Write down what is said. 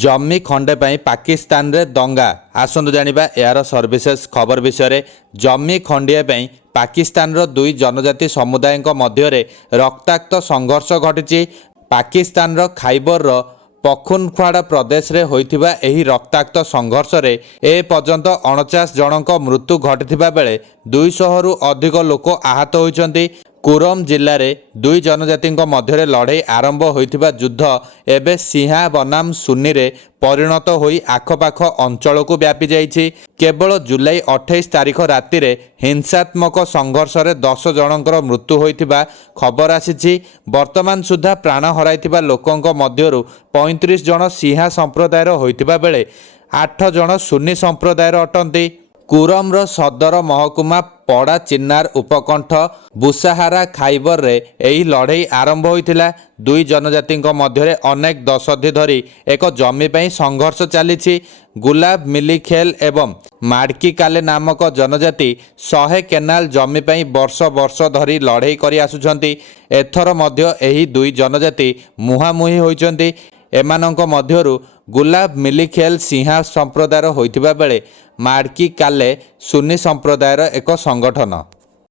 जमी खंडे पाकिस्तान रे दंगा आसतु जानिबा यार सर्विसेस खबर विषय। जमी खंडिया पाकिस्तान रो दुई जनजाति समुदाय मध्य रक्ताक्त संघर्ष घटी। पाकिस्तान रो खैबर रो पखुनख्वाड़ा प्रदेश रे होइथिबा एही रक्ताक्त संघर्ष रे ए पर्यंत 49 जनक मृत्यु घटिथिबा बेले 200 रु अधिक लोक आहत होइचंती। कुरम जिले में दुई जनजाति मध्य लड़ाई आरंभ होइथिबा युद्ध एबे सिंहा बनाम सुन्नी रे परिणत होई आखपाख अंचल को व्यापी जाइछि। केवल जुलाई 28 तारिख राति रे हिंसात्मक संघर्ष रे 10 जनकर मृत्यु होइथिबा खबर आसीछि। वर्तमान सुधा प्राण हराइथिबा लोकंक मध्यरु 35 जन सिंहा संप्रदायर होइथिबा बेले 8 जन सुन्नी संप्रदायर अटंती। कुरम सदर महकुमा पड़ा चिन्नार उपकंठ बुसाहारा खाइबर रे एही लड़ाई आरंभ होइथिला। दुई जनजाति मध्य अनेक दशंधि धरी एक जमी पर संघर्ष चली। गुलाब मिलिखेल एवं माड़की काले नामक जनजाति 100 केनाल जमी पर वर्ष वर्ष धरी लड़ाई करि आसुछंती। एथर मध्य एही दुई जनजाति मुहांमुही होइचंती। एमानंक मध्यरु गुलाब मिलिखेल सिंहा संप्रदायर होइथिबा बेले माड़की काले सुन्नी संप्रदायर एक संगठन।